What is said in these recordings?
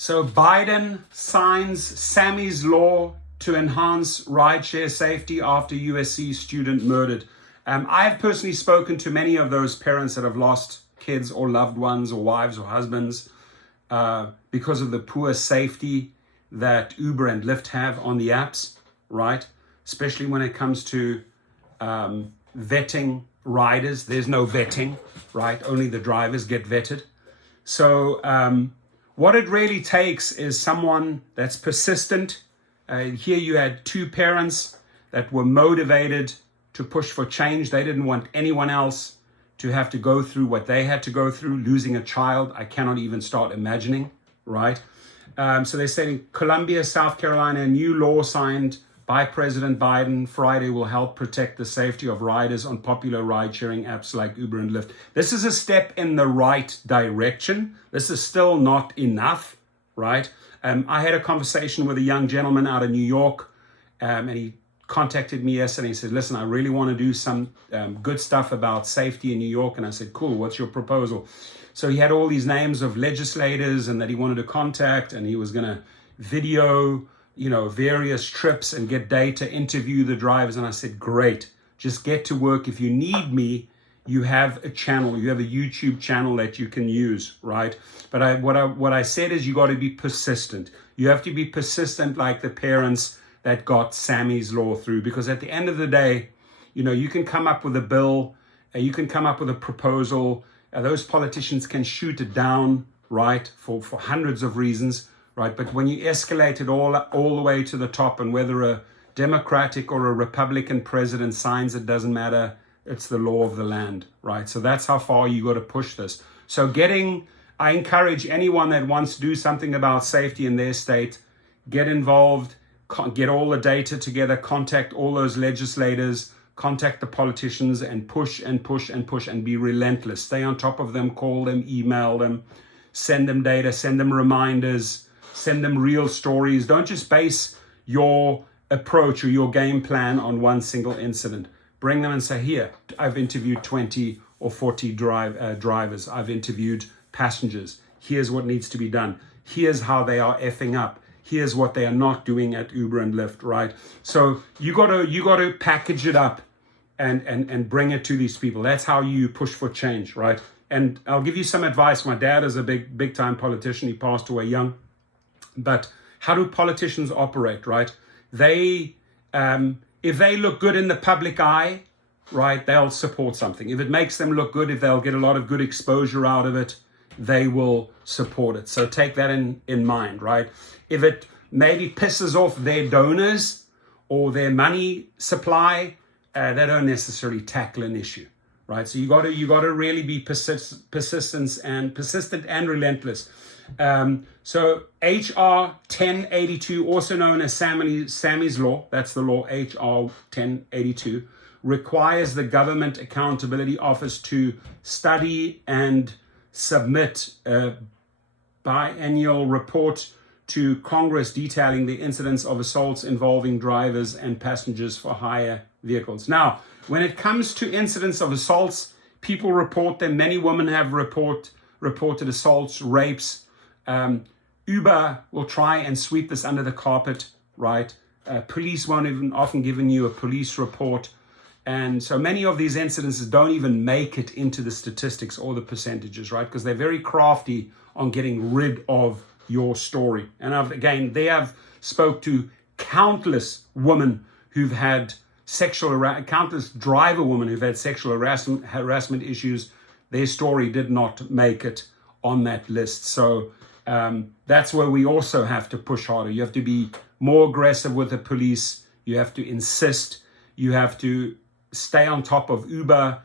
So Biden signs Sammy's law to enhance rideshare safety after USC student murdered. I've personally spoken to many of those parents that have lost kids or loved ones or wives or husbands because of the poor safety that Uber and Lyft have on the apps, right? Especially when it comes to vetting riders. There's no vetting, right? Only the drivers get vetted. So what it really takes is someone that's persistent. Here you had two parents that were motivated to push for change. They didn't want anyone else to have to go through what they had to go through, losing a child. I cannot even start imagining, right? So they said in Columbia, South Carolina, a new law signed by President Biden Friday will help protect the safety of riders on popular ride-sharing apps like Uber and Lyft. This is a step in the right direction. This is still not enough, right? I had a conversation with a young gentleman out of New York, and he contacted me yesterday. He said, listen, I really want to do some good stuff about safety in New York. And I said, cool, what's your proposal? So he had all these names of legislators and that he wanted to contact, and he was going to video, various trips and get data, interview the drivers. And I said, great, just get to work. If you need me, you have a channel, you have a YouTube channel that you can use, right? But what I said is you got to be persistent. You have to be persistent like the parents that got Sammy's law through, because at the end of the day, you can come up with a bill, you can come up with a proposal, those politicians can shoot it down, right, for hundreds of reasons, right? But when you escalate it all the way to the top, and whether a Democratic or a Republican president signs, it doesn't matter. It's the law of the land, right? So that's how far you got to push this. So I encourage anyone that wants to do something about safety in their state, get involved, get all the data together, contact all those legislators, contact the politicians, and push and push and push and be relentless. Stay on top of them, call them, email them, send them data, send them reminders, send them real stories. Don't just base your approach or your game plan on one single incident. Bring them and say, here, I've interviewed 20 or 40 drivers. I've interviewed passengers. Here's what needs to be done. Here's how they are effing up. Here's what they are not doing at Uber and Lyft, right? So you got to package it up and bring it to these people. That's how you push for change, right? And I'll give you some advice. My dad is a big time politician. He passed away young. But how do politicians operate, right? If they look good in the public eye, right, they'll support something. If it makes them look good, if they'll get a lot of good exposure out of it, they will support it. So take that in mind, right? If it maybe pisses off their donors or their money supply, they don't necessarily tackle an issue, right? So you got to really be persistent and relentless. So HR 1082, also known as Sammy's law, that's the law, HR 1082, requires the Government Accountability Office to study and submit a biannual report to Congress detailing the incidents of assaults involving drivers and passengers for hire vehicles. Now, when it comes to incidents of assaults, people report them. Many women have reported assaults, rapes. Uber will try and sweep this under the carpet, right? Police won't even often give you a police report. And so many of these incidences don't even make it into the statistics or the percentages, right? Because they're very crafty on getting rid of your story. And they have spoke to countless women who've had countless driver women who've had sexual harassment issues. Their story did not make it on that list. So that's where we also have to push harder. You have to be more aggressive with the police. You have to insist. You have to stay on top of Uber,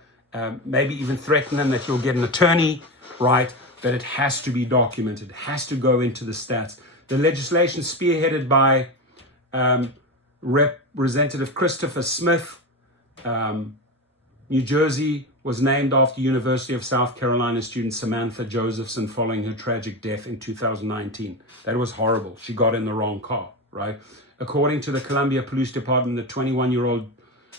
maybe even threaten them that you'll get an attorney, right? But it has to be documented. It has to go into the stats. The legislation spearheaded by Representative Christopher Smith, New Jersey, was named after University of South Carolina student Samantha Josephson following her tragic death in 2019. That was horrible. She got in the wrong car, right? According to the Columbia Police Department, the 21-year-old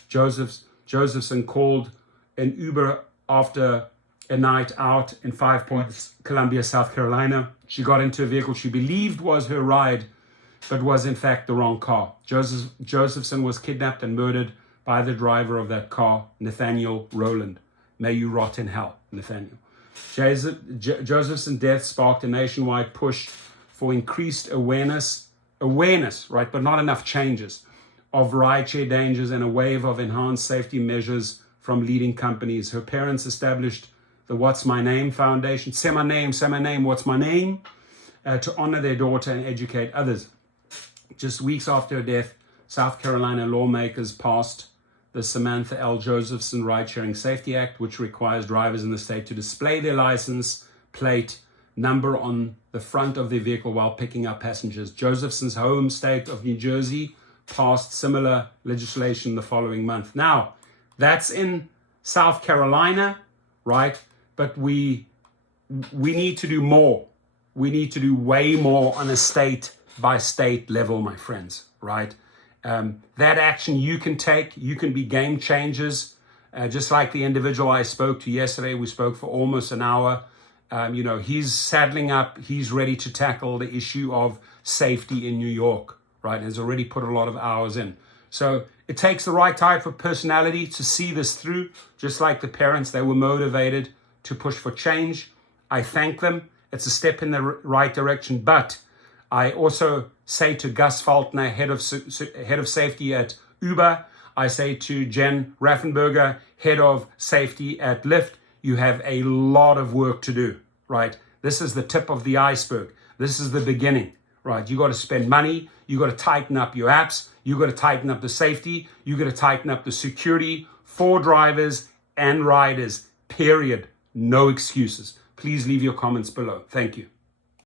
Josephson called an Uber after a night out in 5 Points, Columbia, South Carolina. She got into a vehicle she believed was her ride, but was in fact the wrong car. Josephson was kidnapped and murdered by the driver of that car, Nathaniel Rowland. May you rot in hell, Nathaniel. Josephson's death sparked a nationwide push for increased awareness, right, but not enough changes, of rideshare dangers and a wave of enhanced safety measures from leading companies. Her parents established the What's My Name Foundation, say my name, what's my name, to honor their daughter and educate others. Just weeks after her death, South Carolina lawmakers passed the Samantha L. Josephson Ride-Sharing Safety Act, which requires drivers in the state to display their license plate number on the front of their vehicle while picking up passengers. Josephson's home state of New Jersey passed similar legislation the following month. Now, that's in South Carolina, right? But we need to do more. We need to do way more on a state by state level, my friends, right? That action you can take, you can be game changers. Just like the individual I spoke to yesterday, we spoke for almost an hour. He's saddling up, he's ready to tackle the issue of safety in New York, right? Has already put a lot of hours in. So it takes the right type of personality to see this through, just like the parents, they were motivated to push for change. I thank them. It's a step in the right direction, but I also say to Gus Faltner, head of safety at Uber, I say to Jen Raffenberger, head of safety at Lyft, you have a lot of work to do, right? This is the tip of the iceberg. This is the beginning, right? You got to spend money. You got to tighten up your apps. You got to tighten up the safety. You got to tighten up the security for drivers and riders, period. No excuses. Please leave your comments below. Thank you.